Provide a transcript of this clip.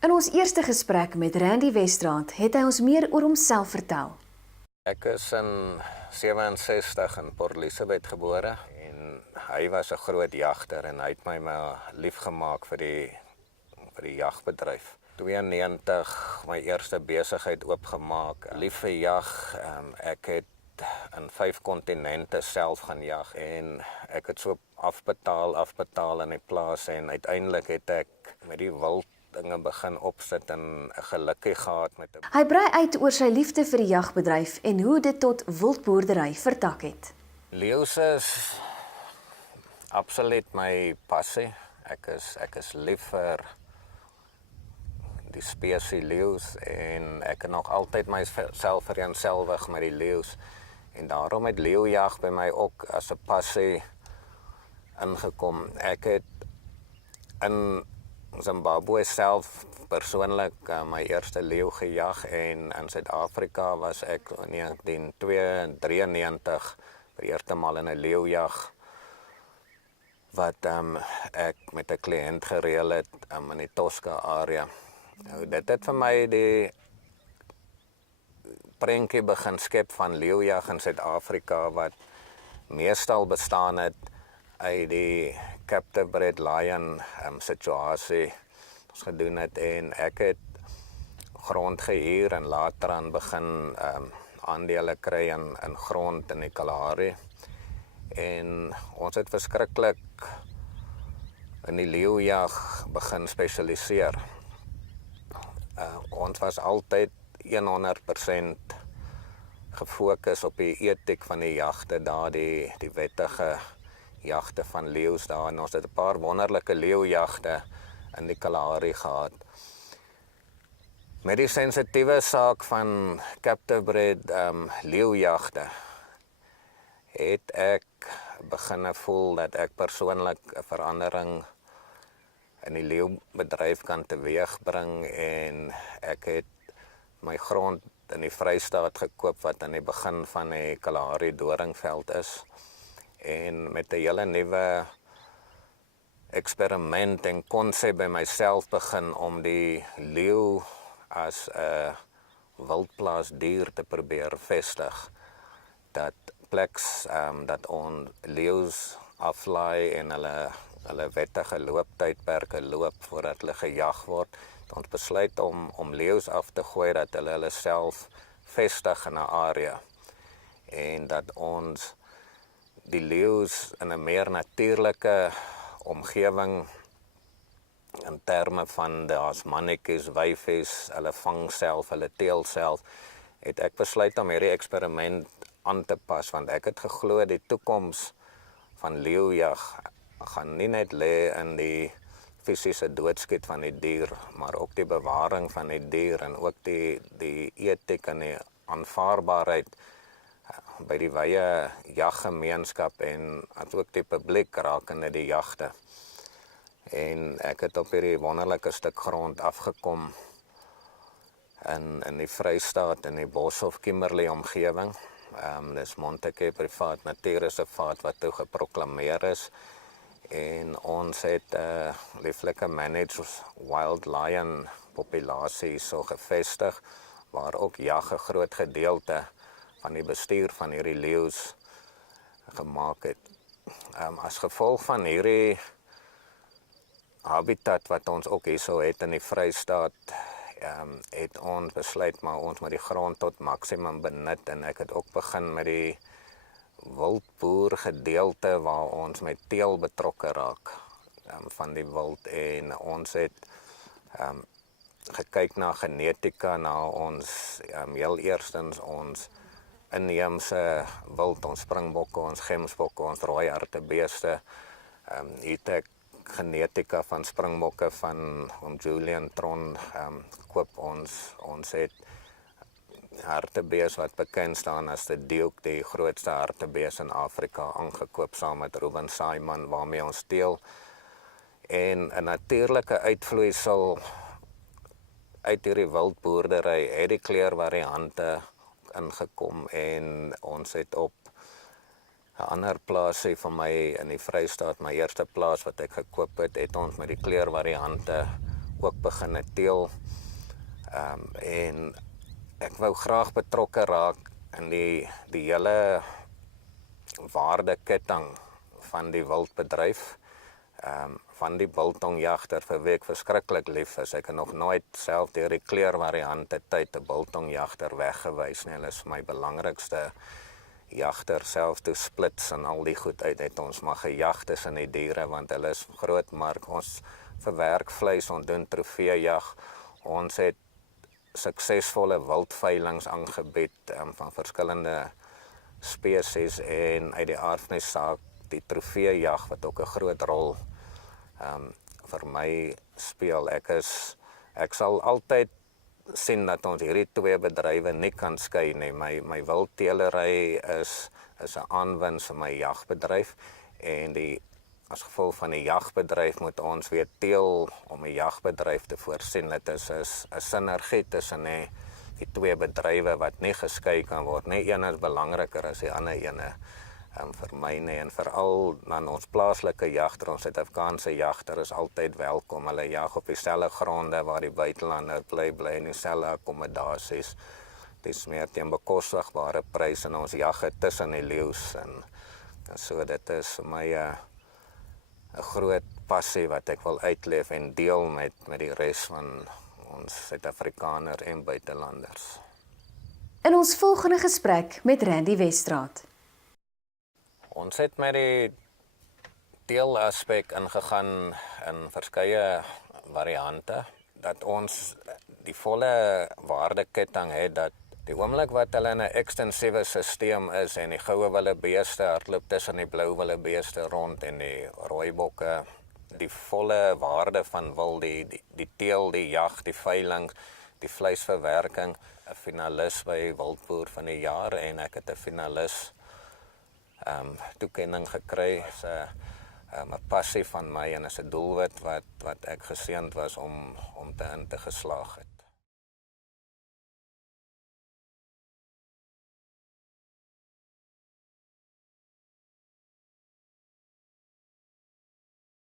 In ons eerste gesprek met Randy Westraat het hy ons meer oor homself vertel. Ek is in 67 in Port Elizabeth gebore en hy was 'n groot jagter en hy het my maar liefgemaak vir die jagbedryf. 92 my eerste besigheid oopgemaak, lief vir jag. Ek het in 5 kontinente self gaan jag en ek het so afbetaal in die plaas en uiteindelik het ek met die wild dinge begin opsit en 'n gelukkie gehad met 'n. Hy brei uit oor sy liefde vir die jagbedryf en hoe dit tot wildboerdery vertak het. Leeu's is absoluut my passie. Ek is lief vir die spesies leeu's en ek het nog altyd myself vereenselwig met die leeu's. En daarom het leeujag by my ook as 'n passie ingekom. Ek het in Zimbabwe self persoonlik my eerste leeu gejag en in Suid-Afrika was ek in 1993 vir die eerste maal in 'n leeujag wat ek met 'n kliënt gereël het in die Tosca area. Nou, dit het vir my die prentjie begin skep van leeujag in Suid-Afrika wat meestal bestaan het uit die captive bred lion situasie ons gedoen het en ek het grond gehuur en later aan begin aandele kry in grond in die Kalahari en ons het verskriklik in die leeujag begin spesialiseer. Ons was altyd 100% gefokus op die etiek van die jagte daar, die wettige jagte van leeu's daar en ons het 'n paar wonderlike leeujagte in die Kalahari gehad. Met die sensitiewe saak van captive bred leeujagte het ek begin voel dat ek persoonlik 'n verandering in die leeubedryf kan teweegbring en ek het my grond in die Vrystaat gekoop wat aan die begin van die Kalahari doringveld is en met 'n hele nuwe eksperiment en konsep by myself begin om die leeu as 'n wildplaasdier te probeer vestig. Dat pleks dat ons leeu's aflaai en hulle wettige looptydperke loop voordat hulle gejag word. Ons besluit om leeu's af te gooi dat hulle self vestig in 'n area en dat ons die leeu's in 'n meer natuurlike omgewing in terme van daar's mannetjies, wyfies, hulle vang self, hulle teel self, het ek besluit om hierdie eksperiment aan te pas want ek het geglo die toekoms van leeujag gaan nie net lê in die fisiese doodskiet van die dier, maar ook die bewaring van die dier en ook die etiek en die aanvaarbaarheid by die wye jaggemeenskap en ook die publiek rakende die jagte. En ek het op hierdie wonderlike stuk grond afgekom in die Vrystaat in die Boshoff Kimberley omgewing. Dis Montague Privaat Natuurreservaat wat toe geproklameer is. En ons het lieflike managed wild lion populasie so gevestig, waar ook jag 'n groot gedeelte van die bestuur van hierdie leeu's gemaak het. As gevolg van hierdie habitat wat ons ook hierso het in die Vrystaat, het ons besluit maar ons moet die grond tot maksimum benut en ek het ook begin met die wildboer gedeelte waar ons met teel betrokke raak van die wild en ons het gekyk na genetika, na ons heel eerstens ons inheemse wild, ons springbokke, ons gemsbokke, ons rooi hartebeeste. Het ek genetika van springbokke van Julian Tron koop ons het hartebees wat bekend staan as die Duke, die grootste hartebees in Afrika, aangekoop saam met Ruben Simon waarmee ons teel. En 'n natuurlike uitvloeisel uit hierdie wildboerdery het die kleurvariante ingekom en ons het op 'n ander plaasie van my in die Vrystaat, my eerste plaas wat ek gekoop het, het ons met die kleurvariante ook begin teel. En ek wou graag betrokke raak in die hele waardeketting van die wildbedryf. Van die biltongjagter vir wie ek verskriklik lief is. Ek het nog nooit self deur die kleurvariante tyd 'n biltongjagter weggewys nie. Hulle is my belangrikste jagter, selfs toe splits en al die goed uit het ons maar gejag tussen die diere, want hulle is groot mark. Ons verwerk vleis, ons doen trofeejag. Ons het suksesvolle wildveilings aangebied van verskillende spesies en uit die aard van die saak die trofeejag wat ook 'n groot rol vir my speel. Ek sal altyd sien dat ons hierdie twee bedrywe nie kan skei nie. My wildteelery is 'n aanwinst vir my jagbedryf en as gevolg van die jagbedryf moet ons weer teel om die jagbedryf te voorsien. Dit is 'n sinergie tussen die twee bedrywe wat nie geskei kan word nie. Een is belangriker as die ander ene. Vir my nie, en veral aan ons plaaslike jagter, ons Suid-Afrikaanse jagter is altyd welkom. Hulle jag op dieselfde gronde waar die buitelander bly in dieselfde akkommodasies. Dis meer teen bekostigbare pryse en ons jag tussen die leeu's en so dit is vir my 'n groot passie wat ek wil uitleef en deel met die res van ons Suid-Afrikaners en buitelanders. In ons volgende gesprek met Randy Westraat. Ons het met die teelaspek ingegaan in verskeie variante, dat ons die volle waardeketting het, dat die oomblik wat hulle in 'n ekstensiewe stelsel is en die goue wildebeeste hardloop tussen die blou wildebeeste rond en die rooibokke, die volle waarde van wil, die teel, die jag, die veiling, die vleisverwerking, 'n finalis by Wildboer van die jaar en ek het 'n finalis toekenning gekry. Is 'n passie van my en is 'n doelwit wat ek geseënd was om te geslaag het.